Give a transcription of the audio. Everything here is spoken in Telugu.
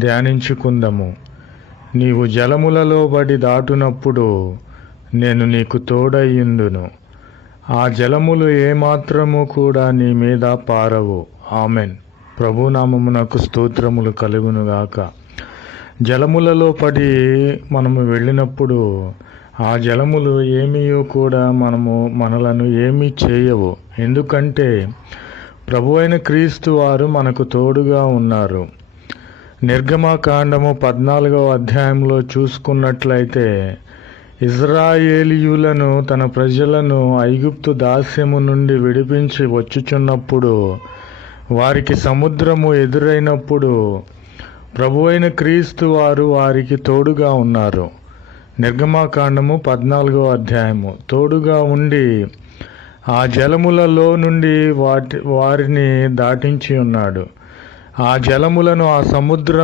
ధ్యానించుకుందాము. నీవు జలములలో బడి దాటునప్పుడు నేను నీకు తోడయ్యుందును. ఆ జలములు ఏమాత్రము కూడా నీ మీద పారవు. ఆమెన్. ప్రభునామమునకు స్తోత్రములు కలుగునుగాక. జలములలో పడి మనము వెళ్ళినప్పుడు ఆ జలములు ఏమీయో కూడా మనలను ఏమీ చేయవు. ఎందుకంటే ప్రభువైన క్రీస్తు వారు మనకు తోడుగా ఉన్నారు. నిర్గమకాండము 14వ అధ్యాయంలో చూసుకున్నట్లయితే ఇజ్రాయేలీయులను తన ప్రజలను ఐగుప్తు దాస్యము నుండి విడిపించి వచ్చుచున్నప్పుడు వారికి సముద్రము ఎదురైనప్పుడు ప్రభువైన క్రీస్తు వారు వారికి తోడుగా ఉన్నారు. నిర్గమకాండము 14వ అధ్యాయము. తోడుగా ఉండి ఆ జలములలో నుండి వారిని దాటించి ఉన్నాడు. ఆ జలములను ఆ సముద్రం